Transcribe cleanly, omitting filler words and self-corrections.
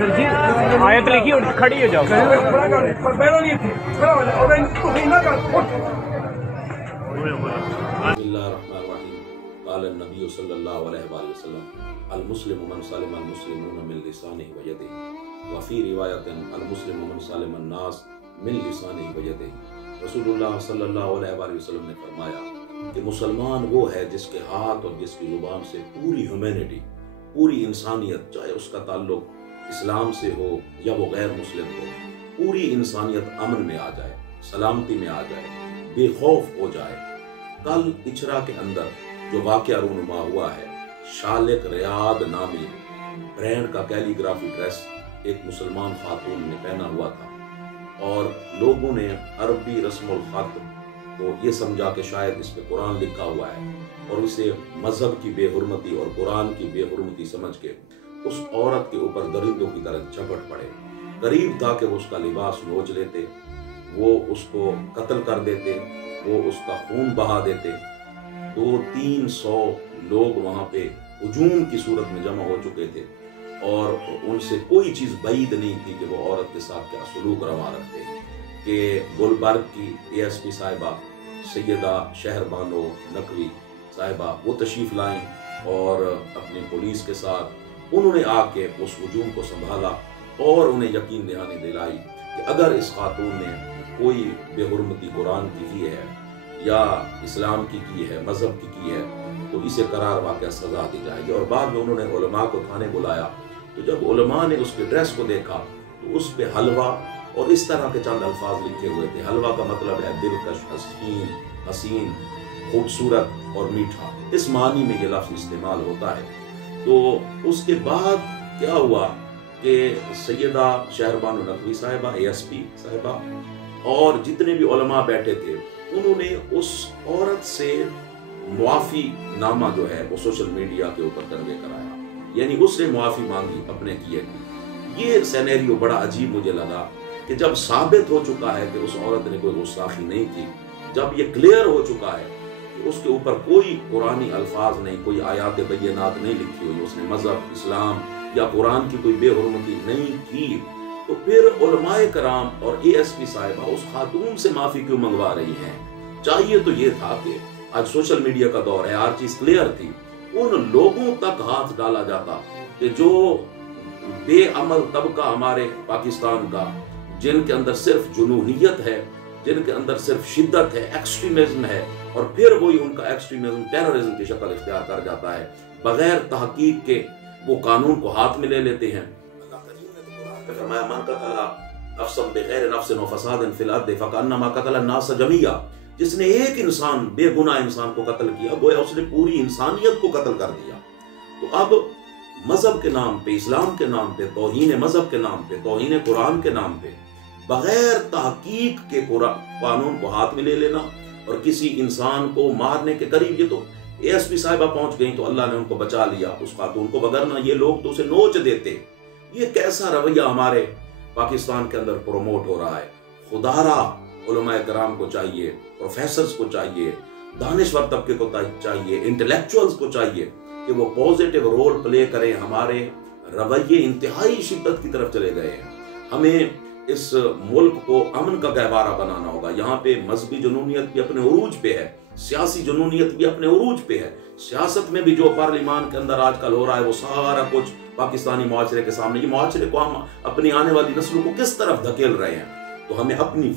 Sir जी आयत लिखी और खड़ी हो जाओ। नबी सल्लल्लाहु अलैहि वसल्लम अल मुस्लिमु मन सलिम अल मुस्लिमून मिन लिसानिहि व यदिहि व फी रिवायतिन अल मुस्लिमु मन सलिम अन नास मिन लिसानिहि व यदिहि। रसूलुल्लाह सल्लल्लाहु अलैहि वसल्लम ने फरमाया कि मुसलमान वो है जिसके हाथ और जिसकी जुबान से पूरी ह्यूमैनिटी, पूरी इंसानियत, चाहे उसका ताल्लुक इस्लाम से हो या वो गैर मुस्लिम हो, पूरी इंसानियत अमन में आ जाए, सलामती में आ जाए, बेखौफ हो जाए। कल इचरा के अंदर जो वाक़या रूनुमा हुआ है, शालिक रियाद नामी ब्रांड का कैलीग्राफी ड्रेस एक मुसलमान खातून ने पहना हुआ था और लोगों ने अरबी रस्मुल खत तो ये समझा कि शायद इस पे कुरान लिखा हुआ है और इसे मजहब की बेहुरमती और कुरान की बेहुरमती समझ के उस औरत के ऊपर दरिंदों की तरह झपट पड़े। करीब था कि वो उसका लिबास नोच लेते, वो उसको कत्ल कर देते, वो उसका खून बहा देते। 200-300 लोग वहाँ पे हुजूम की सूरत में जमा हो चुके थे और उनसे कोई चीज़ बैद नहीं थी कि वो औरत के साथ क्या सलूक रवा रखते। कि गुलबर्ग की ASP साहिबा सैयदा शहरबानो नकवी साहिबा वो तशरीफ़ लाएं और अपनी पुलिस के साथ उन्होंने आके उस हुजूम को संभाला और उन्हें यकीन दहानी दिलाई कि अगर इस खातून ने कोई बेहुरमती कुरान की है या इस्लाम की है, मजहब की है, तो इसे करार वाक़या सज़ा दी जाएगी। और बाद में उन्होंने उलमा को थाने बुलाया, तो जब उलमा ने उसके ड्रेस को देखा तो उस पे हलवा और इस तरह के चंद अल्फाज लिखे हुए थे। हलवा का मतलब है दिलकश, हसीन, खूबसूरत और मीठा, इस मानी में ये लफ्ज़ इस्तेमाल होता है। तो उसके बाद क्या हुआ कि सैयदा शहरबानो नकवी साहिबा, ASP साहिबा और जितने भी उलमा बैठे थे, उन्होंने उस औरत से मुआफ़ी नामा जो है वो सोशल मीडिया के ऊपर दर्ज कराया, यानी उससे मुआफ़ी मांगी अपने किए की। ये सिनेरियो बड़ा अजीब मुझे लगा कि जब साबित हो चुका है कि उस औरत ने कोई गुस्ताखी नहीं की, जब ये क्लियर हो चुका है कि उसके ऊपर कोई कुरानी अल्फाज नहीं, कोई आयात बय्यनात नहीं लिखी हुई, उसने मजहब इस्लाम या कुरान की कोई बेहुरमती नहीं की, तो फिर उलमाए कराम और ASP साहिबा उस खातून से माफ़ी क्यों मंगवा रही हैं? चाहिए तो ये था कि आज सोशल मीडिया का दौर है, हर चीज़ क्लियर थी, उन लोगों तक हाथ डाला जाता कि जो बेअमल तबका हमारे पाकिस्तान का, जिनके अंदर सिर्फ जुनूनियत है, जिनके अंदर सिर्फ शिद्दत है, एक्सट्रीमिज्म है, और फिर वही उनका एक्सट्रीमिज्म टेररिज्म की शक्ल इख्तियार कर जाता है। बगैर तहकीक के वो कानून को हाथ में ले लेते हैं। अल्लाह करीम ने तो कुरान में फरमाया, मन कतला नफ्सन बिगैर नफ्सिन व फसादिन फिल अर्द फकअन्नमा कतला अन्नास जमीआ। जिसने एक इंसान, बेगुनाह इंसान को कत्ल किया, गोया उसने पूरी इंसानियत को कत्ल कर दिया। तो अब मजहब के नाम पे, इस्लाम के नाम पे, तौहीन मजहब के नाम पे, तौहीन कुरान के नाम पे बगैर तहकीक के कानून को हाथ में ले लेना और किसी इंसान को मारने के करीब, ये तो ASP साहिबा पहुंच गई तो अल्लाह ने उनको बचा लिया उस खातून को, वगरना ये लोग तो उसे नोच देते। ये कैसा रवैया हमारे पाकिस्तान के अंदर प्रोमोट हो रहा है? खुदारा उलमाए कराम को चाहिए, प्रोफेसर्स को चाहिए, दानिश्वर तबके को चाहिए, इंटेलेक्चुअल्स को चाहिए कि वो पॉजिटिव रोल प्ले करें। हमारे रवैये इंतहाई शिद्दत की तरफ चले गए हैं। हमें इस मुल्क को अमन का गहवारा बनाना होगा। यहाँ पे मजहबी जुनूनियत भी अपने उरूज पे है, सियासी जुनूनियत भी अपने उरूज पे है। सियासत में भी जो पार्लिमान के अंदर आजकल हो रहा है वो सारा कुछ पाकिस्तानी मुआशरे के सामने, ये मुआशरे को हम अपनी आने वाली नस्लों को किस तरफ धकेल रहे हैं। तो हमें अपनी